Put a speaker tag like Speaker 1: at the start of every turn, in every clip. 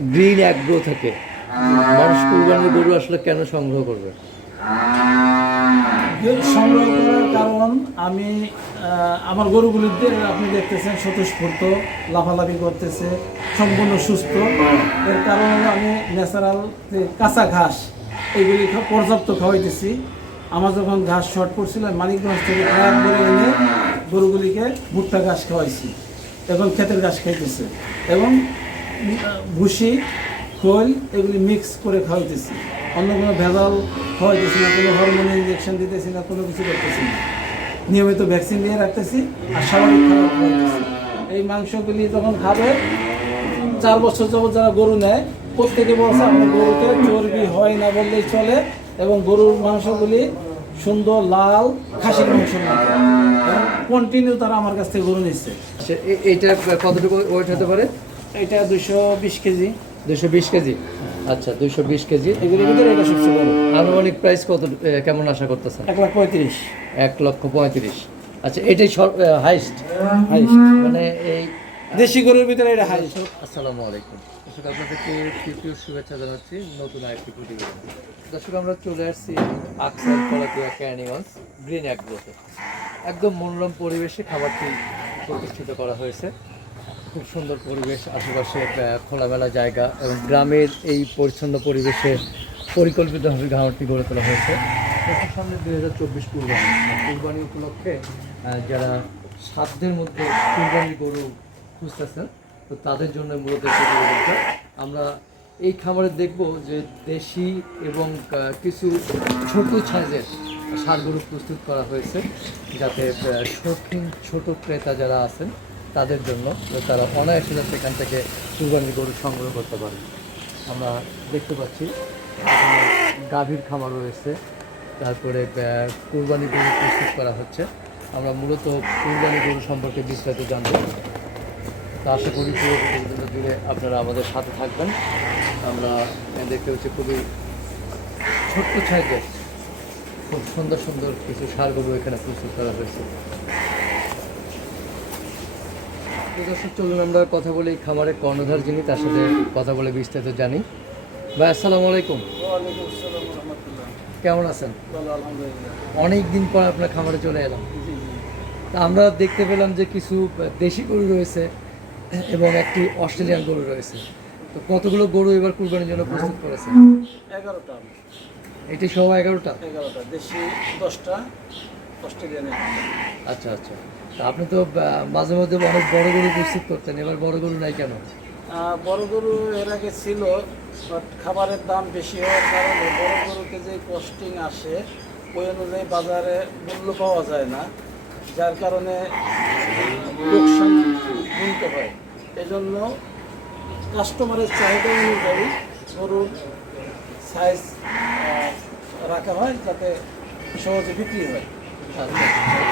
Speaker 1: Green agro থেকে। মানুষ কুরবানির গরু আসলে কেন সংগ্রহ করবে?
Speaker 2: সংগ্রহ করার কারণ আমি আমার গরুগুলিতে আপনি দেখতেছেন স্বতঃস্ফূর্ত, লাফালাফি করতেছে, সম্পূর্ণ সুস্থ। এর কারণ আমি ন্যাচারাল যে কাঁচা ঘাস এইগুলি খা- পর্যাপ্ত খাওয়াইতেছি। আমার যখন ঘাস শর্ট পড়ছিল মানিকগঞ্জ থেকে ট্রাক করে এনে গরুগুলিকে ভুট্টা ঘাস খাওয়াইছি। এখন ক্ষেতের ঘাস খাইতেছে। এবং ভুসি, খোল এগুলি মিক্স করে খাওয়াইতেছি। অন্য কোনো ভেজাল খাওয়াইতেছি না, কোনো হরমোন ইঞ্জেকশন দিতেছি না, কোনো কিছু করতেছি না। নিয়মিত ভ্যাকসিন দিয়ে রাখতেছি আর স্বাভাবিক খাবার খাওয়াইতেছি। এই মাংসগুলি যখন খাবে, চার বছর যাবত যারা গরু নেয়, প্রত্যেকে বলছে, আমার গরুতে চর্বি হয় না বললেই চলে। এবং গরুর মাংসগুলি সুন্দর লাল খাসির মাংস কন্টিনিউ তারা আমার কাছ থেকে গরু নিচ্ছে।
Speaker 1: এ- এইটা কতটুকু ওয়েট হতে পারে?
Speaker 2: এটা দুশো বিশ কেজি।
Speaker 1: দুশো বিশ কেজি? আচ্ছা দুশো বিশ কেজি।
Speaker 2: এগুলির ভিতরে এটা সবচেয়ে বড়
Speaker 1: আনুমানিক প্রাইস কত কেমন আশা করতেছেন?
Speaker 2: এক লাখ পঁয়ত্রিশ।
Speaker 1: এক লক্ষ পঁয়ত্রিশ। আচ্ছা এটাই হাইস্ট
Speaker 2: হাইস্ট
Speaker 1: মানে এই
Speaker 2: দেশি গরুর ভিতরে এটা হাইস্ট
Speaker 1: আসসালামু আলাইকুম। দর্শক আপনাদেরকে তৃতীয় শুভেচ্ছা জানাচ্ছি নতুন আরেকটি প্রতিবেদন। দর্শক আমরা চলে আসছি আকসার কলাকুয়া ক্যানিগঞ্জ গ্রিন অ্যাগ্রোতে। একদম মনোরম পরিবেশে খাবারটি প্রতিষ্ঠিত করা হয়েছে। খুব সুন্দর পরিবেশ আশেপাশে আহ, খোলামেলা জায়গা এবং গ্রামের এই পরিচ্ছন্ন পরিবেশে পরিকল্পিতভাবে খামারটি গড়ে তোলা হয়েছে। সামনে দুই হাজার চব্বিশ কুরবানি কুরবানি উপলক্ষে যারা সাধ্যের মধ্যে কুরবানি গরু খুঁজতেছেন তো তাদের জন্য মূলত আমরা এই খামারে দেখব যে দেশি এবং কিছু ছোট সার গরু প্রস্তুত করা হয়েছে যাতে শৌখিন ছোট ক্রেতা যারা আছেন তাদের জন্য তারা অনায়াসে যাতে এখান থেকে কুরবানি গরু সংগ্রহ করতে পারে। আমরা দেখতে পাচ্ছি গাভীর খামার রয়েছে। তারপরে কুরবানি গরু প্রস্তুত করা হচ্ছে। আমরা মূলত কুরবানি গরু সম্পর্কে বিস্তারিত জানব। তা আশা করি পুরো জুড়ে আপনারা আমাদের সাথে থাকবেন। আমরা দেখতে পাচ্ছি খুবই ছোট্ট সাইজের খুব সুন্দর সুন্দর কিছু সার গরু এখানে প্রস্তুত করা হয়েছে তো দর্শক চলুন আমরা কথা বলি খামারের কর্ণধার যিনি তার সাথে কথা বলে বিস্তারিত জানি। ভাই আসসালামু আলাইকুম। কেমন আছেন? অনেক দিন পর আপনার খামারে চলে এলাম। আমরা দেখতে পেলাম যে কিছু দেশি গরু রয়েছে এবং একটি অস্ট্রেলিয়ান গরু রয়েছে। তো কতগুলো গরু এবার কুরবানির জন্য প্রস্তুত করেছে?
Speaker 2: এগারোটা।
Speaker 1: এটি সহ এগারোটা?
Speaker 2: এগারোটা। দেশি দশটা অস্ট্রেলিয়ান
Speaker 1: আচ্ছা আচ্ছা। আপনি তো মাঝে মধ্যে অনেক বড় গরু প্রস্তুত করতেন, এবার বড় গরু নাই কেন?
Speaker 2: বড় গরু এর আগে ছিল খাবারের দাম বেশি হওয়ার কারণে বড় গরুতে যে কস্টিং আসে, ওই অনুযায়ী বাজারে মূল্য পাওয়া যায় না, যার কারণে লোকসান গুনতে হয়। এজন্য কাস্টমারের চাহিদা অনুযায়ী গরুর সাইজ রাখা হয়, যাতে সহজে বিক্রি হয়।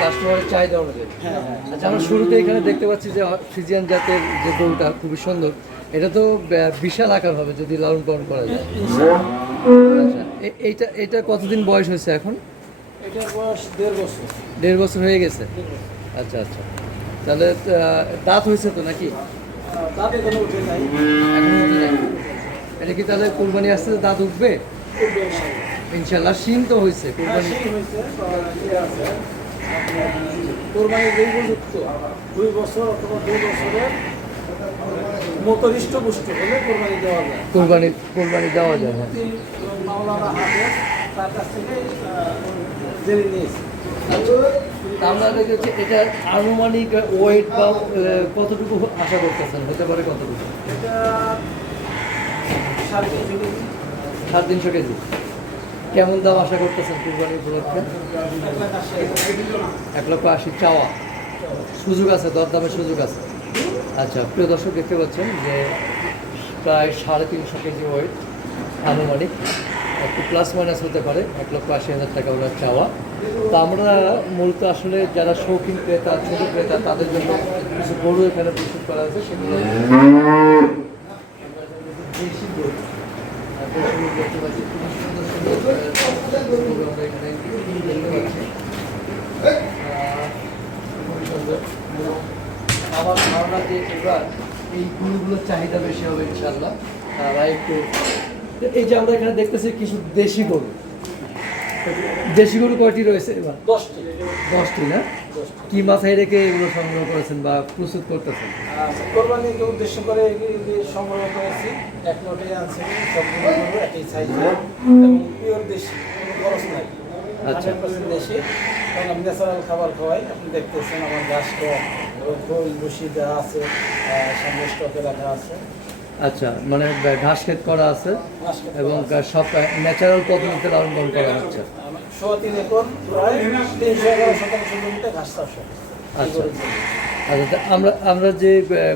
Speaker 1: কাস্টমারের চাহিদা অনুযায়ী।
Speaker 2: হ্যাঁ হ্যাঁ।
Speaker 1: আচ্ছা আমরা শুরুতে এখানে দেখতে পাচ্ছি যে ফিজিয়ান জাতের যে গরুটা খুবই সুন্দর। এটা তো বিশাল আকার হবে যদি লালন পালন করা যায়। আচ্ছা এইটা এটা কতদিন বয়স হয়েছে এখন?
Speaker 2: এটার বয়স দেড় বছর।
Speaker 1: দেড় বছর হয়ে গেছে? আচ্ছা আচ্ছা। তাহলে দাঁত হয়েছে তো নাকি? এখন উঠে নাই। এটা কি তাহলে কোরবানি আসতে দাঁত উঠবে? ইনশাল্লাহ সিন তো হয়েছে কোরবানি।
Speaker 2: কোরবানি দৈবযুক্ত দুই বছর অথবা দুই বছরের মতো হৃষ্টপুষ্ট হলে কোরবানি দেওয়া যায়।
Speaker 1: কোরবানি কোরবানি দেওয়া যায় হ্যাঁ।
Speaker 2: মাওলানা হাফেজ তার কাছ থেকে জেনে নিয়েছি।
Speaker 1: আমরা দেখেছি এটা আনুমানিক ওয়েট বা কতটুকু আশা করতেছেন? হতে পারে কতটুকু?
Speaker 2: সাড়ে তিনশো কেজি।
Speaker 1: কেমন দাম আশা করতেছেন কুরবানি উপলক্ষে?
Speaker 2: এক
Speaker 1: লক্ষ আশি চাওয়া। সুযোগ আছে, দরদামের সুযোগ আছে। আচ্ছা প্রিয় দর্শক দেখতে পাচ্ছেন যে প্রায় সাড়ে তিনশো কেজি ওয়েট আনুমানিক। একটু প্লাস মাইনাস হতে পারে, এক লক্ষ আশি হাজার টাকা ওনার চাওয়া। তা আমরা মূলত আসলে যারা শৌখিন ক্রেতা, ছোট ক্রেতা, তাদের জন্য কিছু গরু এখানে প্রস্তুত করা আছে সেগুলো গরু দেখতে পাচ্ছি খুবই সুন্দর আমরা ধারণা যে এবার এই গরুগুলোর চাহিদা বেশি হবে ইনশাল্লাহ তারা একটু এই যে আমরা এখানে দেখতেছি কিছু দেশি গরু। দেশি গরু কয়টি রয়েছে এবার?
Speaker 2: দশটি।
Speaker 1: দশটি না? কি মাথায় রেখে এগুলো সংগ্রহ করেছেন বা প্রস্তুত করতেছেন?
Speaker 2: আচ্ছা, কোরবানিকে উদ্দেশ্য করে এগুলি সংগ্রহ করেছি এক নোটে আছে সবগুলো একই সাইজে এবং পিওর দেশি কোনো খরচ নাই।
Speaker 1: আচ্ছা।
Speaker 2: হান্ড্রেড পার্সেন্ট দেশি। কারণ আমি ন্যাচারাল খাবার খাওয়াই আপনি দেখতেছেন আমার ফুল বসি দেওয়া আছে সামনে স্টকে রাখা আছে।
Speaker 1: আচ্ছা মানে ঘাস ক্ষেত করা আছে এবং সব ন্যাচারাল পদ্ধতিতে লালন পালন করা হচ্ছে। আচ্ছা। আচ্ছা আমরা আমরা যে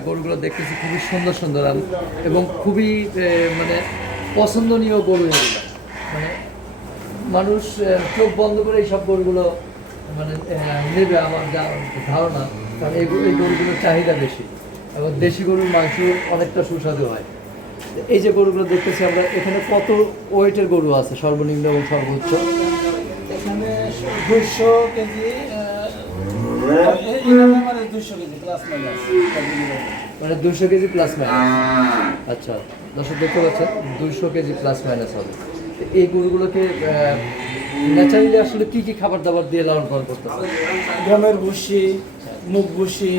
Speaker 1: গরুগুলো দেখতেছি, খুবই সুন্দর সুন্দর এবং খুবই মানে পছন্দনীয় গরু এগুলো। মানে মানুষ চোখ বন্ধ করে এইসব গরুগুলো মানে নেবে আমার যা ধারণা, কারণ এই এই গরুগুলোর চাহিদা বেশি। এবং দেশি গরুর মাংস অনেকটা সুস্বাদু হয়। এই যে গরুগুলো দেখতেছি আমরা, এখানে কত ওয়েটের গরু আছে সর্বনিম্ন এবং সর্বোচ্চ?
Speaker 2: দুইশো কেজি মানে
Speaker 1: মানে দুশো কেজি প্লাস মাইনাস আচ্ছা দর্শক দেখতে পাচ্ছেন দুশো কেজি প্লাস মাইনাস হবে। এই গরুগুলোকে ন্যাচারালি আসলে কি কি খাবার দাবার দিয়ে লালন পালন করতে হবে
Speaker 2: গমের ভুসি মুগ ভুসি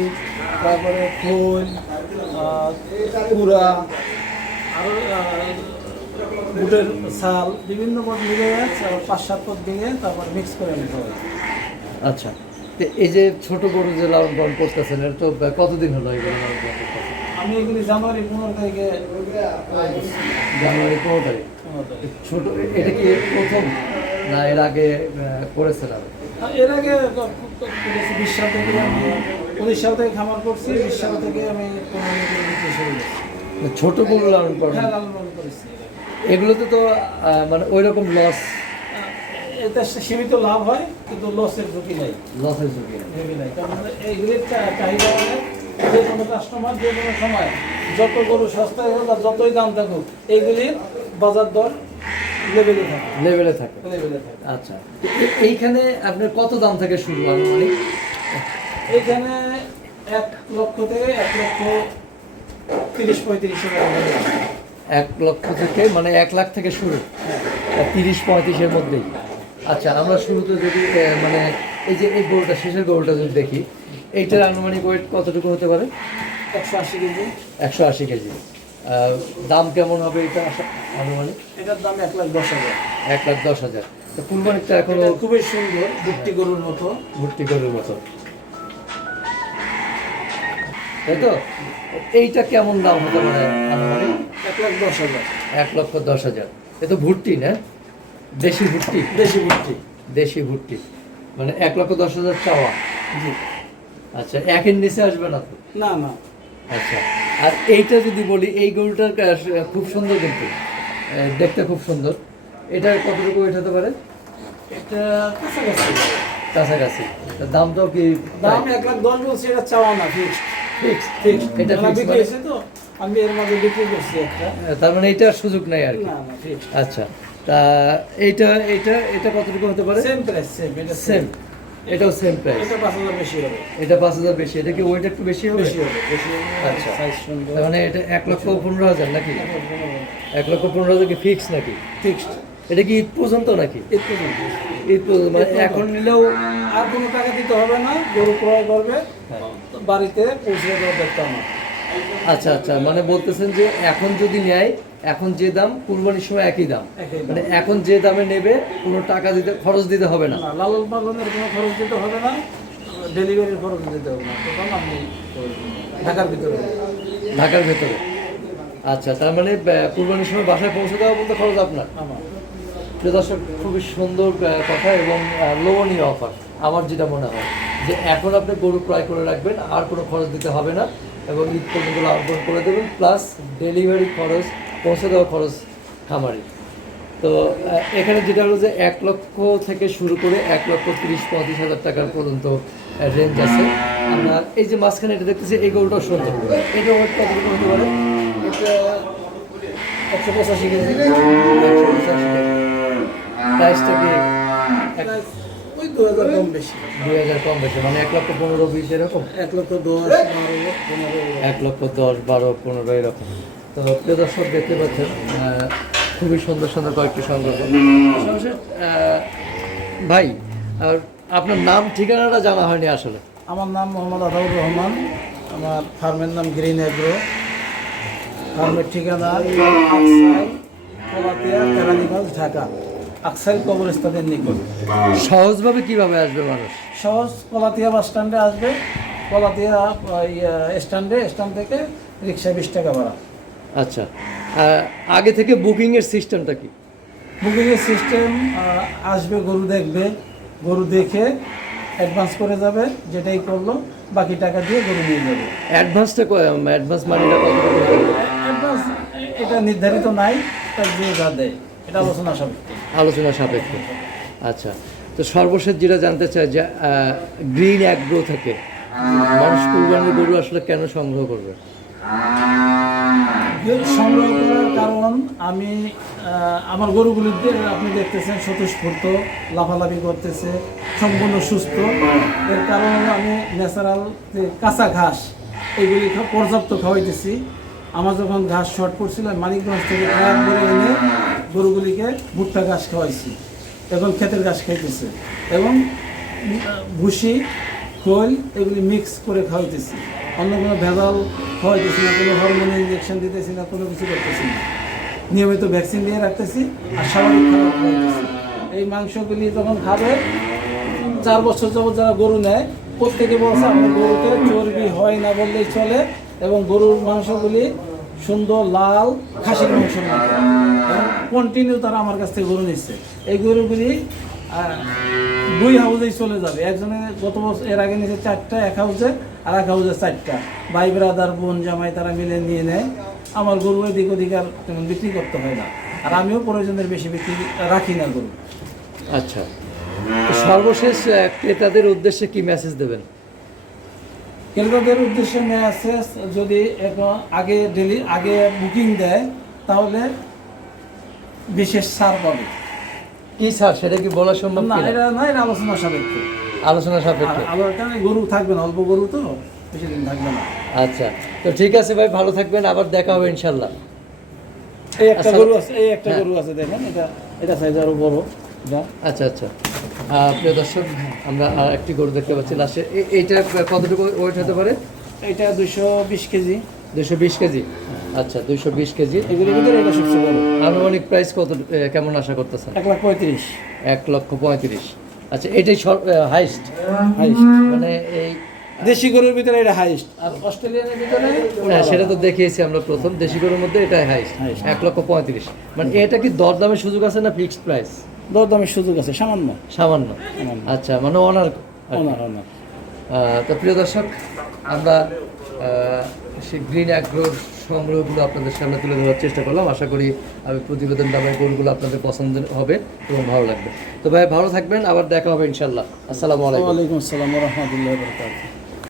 Speaker 2: তারপরে ফুল আরও বুটের ছাল বিভিন্ন পদ মিলে পাঁচ সাত পদ দিয়ে তারপর মিক্স করে নিতে হবে।
Speaker 1: আচ্ছা। তো এই যে ছোট গরু যে লালন পালন করতেছেন এটা তো কতদিন হলো এগুলো লালন পালন করতেছেন?
Speaker 2: আমি এগুলি জানুয়ারি পনেরো তারিখে
Speaker 1: জানুয়ারি পনেরো তারিখ। ছোট এটা কি প্রথম? না এর আগে আর?
Speaker 2: আর এর আগে করেছি বিশ সাল থেকে আমি উনিশ সাল থেকে খামার করছি বিশ সাল থেকে আমি পনেরো
Speaker 1: ছোট গরু লালন পালন
Speaker 2: হ্যাঁ লালন পালন করেছি
Speaker 1: এগুলোতে তো মানে ওই রকম লস
Speaker 2: এতে সীমিত লাভ হয় কিন্তু লসের ঝুঁকি নেই।
Speaker 1: লসের ঝুঁকি নেই।
Speaker 2: কারণ এইগুলির চাহিদা অনেক যে কোনো কাস্টমার যে কোনো সময় যত গরু সস্তায় হোক আর যতই দাম থাকুক এইগুলির বাজার দর লেভেলে থাকে।
Speaker 1: লেভেলে থাকে।
Speaker 2: লেভেলে থাকে।
Speaker 1: আচ্ছা। এইখানে আপনার কত দাম থেকে শুরু আনুমানিক
Speaker 2: এইখানে এক লক্ষ থেকে এক লক্ষ তিরিশ পঁয়ত্রিশ টাকা।
Speaker 1: এক লক্ষ থেকে মানে এক লাখ থেকে শুরু। তিরিশ পঁয়ত্রিশের মধ্যেই। আচ্ছা আমরা শুরুতে যদি মানে এই যে এই গরুটা শেষের গরুটা যদি দেখি এইটার আনুমানিক ওয়েট কতটুকু হতে পারে?
Speaker 2: একশো আশি কেজি।
Speaker 1: একশো আশি কেজি। দাম কেমন হবে এটা আনুমানিক?
Speaker 2: এটার দাম এক লাখ দশ হাজার।
Speaker 1: এক লাখ দশ হাজার। তো কুরবানিটা
Speaker 2: এখনও খুবই সুন্দর দুটি গরুর মতো।
Speaker 1: ভর্তি গরুর মতো। তাই তো? এইটা কেমন দাম হতে পারে
Speaker 2: এক লাখ দশ হাজার
Speaker 1: এক লক্ষ দশ হাজার। এ তো ভুট্টি না? দেশি ভুট্টি?
Speaker 2: দেশি ভর্তি
Speaker 1: দেশি ভুট্টি। মানে এক লক্ষ দশ হাজার চাওয়া।
Speaker 2: জি।
Speaker 1: আচ্ছা একের নিচে আসবে না তো?
Speaker 2: না না।
Speaker 1: আচ্ছা আর এইটা যদি বলি এই গরুটার খুব সুন্দর কিন্তু। দেখতে খুব সুন্দর। এটা কতটুকু হতে পারে?
Speaker 2: এটা কাছাকাছি।
Speaker 1: কাছাকাছি। তা দামটাও কি
Speaker 2: দাম এক লাখ দশ বলছি এটা চাওয়া না ফিক্সড
Speaker 1: ফিক্সড
Speaker 2: ফিক্সড
Speaker 1: এটা মানে-
Speaker 2: তো? আমি এর মাঝে বিক্রি করছি একটা।
Speaker 1: তার মানে এইটার সুযোগ নাই আর কি। আচ্ছা তা এইটা এইটা এটা কতটুকু হতে পারে?
Speaker 2: সেম প্রাইস সেম এটা
Speaker 1: সেম এটাও সেম প্রাইস
Speaker 2: এটা পাঁচ হাজার বেশি হবে।
Speaker 1: এটা পাঁচ হাজার বেশি এটা কি ওয়েট একটু বেশি হবে?
Speaker 2: বেশি হবে বেশি
Speaker 1: আচ্ছা। তার মানে এটা এক লক্ষ পনেরো হাজার নাকি? এক লক্ষ পনেরো হাজার। কি ফিক্স নাকি?
Speaker 2: ফিক্সড
Speaker 1: এটা কি ঈদ পর্যন্ত নাকি?
Speaker 2: এর পর্যন্ত।
Speaker 1: ঈদ পর্যন্ত মানে এখন নিলেও
Speaker 2: আর কোনো টাকা দিতে হবে না গরু ক্রয় করবে। বাড়িতে পৌঁছে দেওয়ার দেখতে আমার।
Speaker 1: আচ্ছা আচ্ছা মানে বলতেছেন যে এখন যদি নেয় এখন যে দাম কুরবানির সময় একই দাম। মানে এখন যে দামে নেবে কোনো টাকা দিতে খরচ দিতে হবে না।
Speaker 2: লালন পালনের কোনো খরচ দিতে হবে না ডেলিভারির খরচ দিতে হবে না। তখন আপনি ঢাকার ভিতরে।
Speaker 1: ঢাকার ভেতরে। আচ্ছা তার মানে কুরবানির সময় বাসায় পৌঁছে দেওয়া বলতে খরচ আপনার?
Speaker 2: আমার।
Speaker 1: প্রিয় দর্শক, খুবই সুন্দর কথা এবং লোভনীয় অফার আমার যেটা মনে হয়, যে এখন আপনি গরু ক্রয় করে রাখবেন, আর কোনো খরচ দিতে হবে না এবং ঈদ পর্যন্ত অর্পণ করে দেবেন প্লাস ডেলিভারি খরচ, পৌঁছে দেওয়া খরচ খামারি। তো এখানে যেটা হলো যে এক লক্ষ থেকে শুরু করে এক লক্ষ তিরিশ, পঁয়ত্রিশ হাজার টাকার পর্যন্ত রেঞ্জ আছে। আমরা এই যে মাঝখানে এটা দেখতেছি, এই গরুটাও সুন্দর। এটা হতে পারে?
Speaker 2: এটা একশো পঁচাশি কেজি।
Speaker 1: প্রাইসটা কি
Speaker 2: ওই দু হাজার কম বেশি।
Speaker 1: দুই হাজার কম বেশি মানে এক লক্ষ পনেরো বিশ এরকম?
Speaker 2: এক লক্ষ দশ বারো পনেরো
Speaker 1: এক লক্ষ দশ বারো পনেরো এরকম। তো প্রিয় দর্শক দেখতে পাচ্ছেন খুবই সুন্দর সুন্দর কয়েকটি সংগ্রহ। ভাই আর আপনার নাম ঠিকানাটা জানা হয়নি আসলে।
Speaker 2: আমার নাম মোহাম্মদ আতাউর রহমান আমার ফার্মের নাম গ্রিন এগ্রো। ফার্মের ঠিকানা ঢাকা। আকসাইল কবরস্থানের নিকট।
Speaker 1: সহজভাবে কীভাবে আসবে মানুষ?
Speaker 2: সহজ কলাতিয়া বাস স্ট্যান্ডে আসবে। কলাতিয়া ওই, স্ট্যান্ডে স্ট্যান্ড থেকে রিক্সা বিশ টাকা ভাড়া।
Speaker 1: আচ্ছা। আগে থেকে বুকিংয়ের সিস্টেমটা কি?
Speaker 2: বুকিংয়ের সিস্টেম আসবে গরু দেখবে। গরু দেখে অ্যাডভান্স করে যাবে যেটাই করল বাকি টাকা দিয়ে গরু নিয়ে যাবে।
Speaker 1: অ্যাডভান্সটা অ্যাডভান্স মানিটা কত
Speaker 2: অ্যাডভান্স এটা নির্ধারিত নাই তার যে যা দেয় এটা আলোচনা সাপেক্ষে।
Speaker 1: আলোচনা সাপেক্ষে। আচ্ছা তো সর্বশেষ যেটা জানতে চাই যে গ্রিন অ্যাগ্রো থেকে মানুষ কুরবানির গরু আসলে কেন সংগ্রহ করবে?
Speaker 2: সংগ্রহ করার কারণ আমি আমার গরুগুলিতে আপনি দেখতেছেন স্বতঃস্ফূর্ত, লাফালাফি করতেছে, সম্পূর্ণ সুস্থ। এর কারণ আমি ন্যাচারাল যে কাঁচা ঘাস, এগুলি পর্যাপ্ত খাওয়াইতেছি। আমার যখন ঘাস শর্ট পড়ছিল মানিকগঞ্জ থেকে করে এনে গরুগুলিকে ভুট্টা ঘাস খাওয়াইছি এখন ক্ষেতের ঘাস খাইতেছে এবং ভুসি, খোল এগুলি মিক্স করে খাওয়াইতেছি। অন্য কোনো ভেজাল খাওয়াইতেছি না, কোনো হরমোন ইঞ্জেকশন দিতেছি না, কোনো কিছু করতেছি না। নিয়মিত ভ্যাকসিন দিয়ে রাখতেছি আর স্বাভাবিক খাবার খাওয়াইতেছি। এই মাংসগুলি যখন খাবে, চার বছর যাবত যারা গরু নেয়, প্রত্যেকে বলছে আপনার গরুতে চর্বি হয় না বললেই চলে এবং গরুর মাংসগুলি সুন্দর, লাল, খাসির মতো কন্টিনিউ তারা আমার কাছ থেকে গরু নিচ্ছে। এই গরুগুলি দুই হাউজেই চলে যাবে। একজনে গত বছর, এর আগে নিয়েছে চারটা, এক হাউজে আর এক হাউজে চারটা। ভাই ব্রাদার বোন, জামাই তারা মিলে নিয়ে নেয়। আমার গরু এদিক ওদিক আর তেমন বিক্রি করতে হয় না। আর আমিও প্রয়োজনের বেশি বিক্রি রাখি না গরু।
Speaker 1: আচ্ছা। সর্বশেষ ক্রেতাদের উদ্দেশ্যে কি মেসেজ দেবেন?
Speaker 2: ক্রেতাদের উদ্দেশ্যে মেসেজ যদি এখন আগে ডেলি আগে বুকিং দেয় তাহলে বিশেষ ছাড় পাবে।
Speaker 1: কি স্যার সেটা কি বলা সম্ভব
Speaker 2: না? এটা না এটা আলোচনা সাপেক্ষে।
Speaker 1: আলোচনা সাপেক্ষে।
Speaker 2: আবার এখানে গরু থাকবে না? অল্প গরু তো বেশি দিন থাকবে না।
Speaker 1: আচ্ছা তো ঠিক আছে ভাই ভালো থাকবেন আবার দেখা হবে ইনশাল্লাহ।
Speaker 2: এই একটা। গরু আছে এই একটা
Speaker 1: হ্যাঁ।
Speaker 2: গরু আছে দেখেন এটা এটা সাইজ আরও বড়।
Speaker 1: আচ্ছা আচ্ছা। প্রিয় দর্শক আমরা আর একটি গরু দেখতে পাচ্ছি লাস্টে। এইটা কতটুকু ওয়েট হতে পারে?
Speaker 2: এটা দুইশো বিশ কেজি।
Speaker 1: দুশো বিশ কেজি? আচ্ছা দুইশো বিশ কেজি।
Speaker 2: এগুলোর ভিতরে এটা সবচেয়ে বড়
Speaker 1: আনুমানিক প্রাইস কত কেমন আশা করতেছেন?
Speaker 2: এক লাখ পঁয়ত্রিশ।
Speaker 1: এক লক্ষ পঁয়ত্রিশ। আচ্ছা এটাই হাইস্ট
Speaker 2: হাইস্ট
Speaker 1: মানে এই
Speaker 2: দেশি গরুর ভিতরে এটা হাইস্ট আর অস্ট্রেলিয়ানের ভিতরে?
Speaker 1: হ্যাঁ সেটা তো দেখিয়েছি আমরা প্রথম। দেশি গরুর মধ্যে এটাই হাইস্ট. এক লক্ষ পঁয়ত্রিশ। মানে এটা কি দরদামের সুযোগ আছে না ফিক্সড প্রাইস
Speaker 2: দরদামের সুযোগ আছে সামান্য।
Speaker 1: সামান্য। আচ্ছা মানে অনার
Speaker 2: ওনার ওনার
Speaker 1: তো প্রিয় দর্শক আমরা সেই গ্রিন অ্যাগ্রোর সংগ্রহগুলো আপনাদের সামনে তুলে ধরার চেষ্টা করলাম। আশা করি আমি প্রতিবেদন দামের গরুগুলো আপনাদের পছন্দ হবে এবং ভালো লাগবে। তো ভাই ভালো থাকবেন। আবার দেখা হবে ইনশাল্লাহ আসসালামু আলাইকুম।
Speaker 2: আসসালাম রহমতুল্লাহ বরকাত